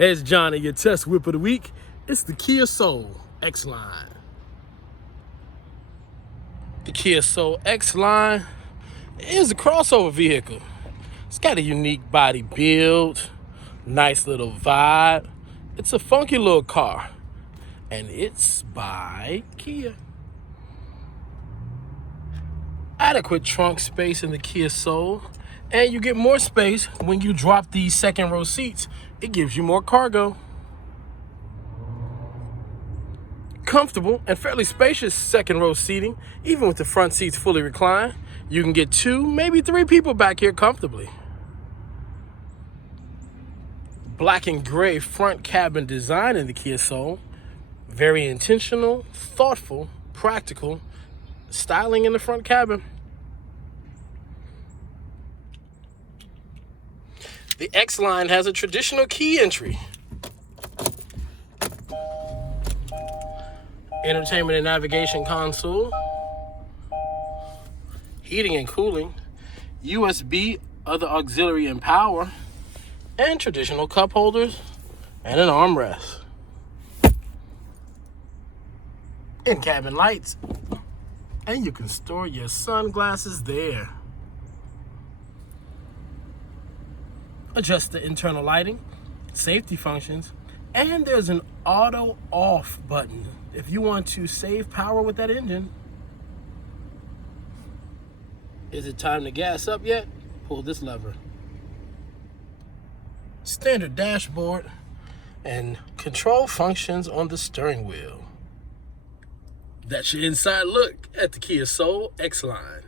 Hey, it's Johnny, your test whip of the week. It's the Kia Soul X-Line. The Kia Soul X-Line is a crossover vehicle. It's got a unique body build, nice little vibe. It's a funky little car, and it's by Kia. Adequate trunk space in the Kia Soul, and you get more space when you drop these second row seats. It gives you more cargo. Comfortable and fairly spacious second row seating, even with the front seats fully reclined. You can get 2, maybe 3 people back here comfortably. Black and gray front cabin design in the Kia Soul. Very intentional, thoughtful, practical styling in the front cabin. The X-Line has a traditional key entry. Entertainment and navigation console. Heating and cooling. USB, other auxiliary and power. And traditional cup holders and an armrest. In-cabin lights. And you can store your sunglasses there. Adjust the internal lighting, safety functions, and there's an auto off button if you want to save power with that engine. Is it time to gas up yet? Pull this lever. Standard dashboard and control functions on the steering wheel. That's your inside look at the Kia Soul X-Line.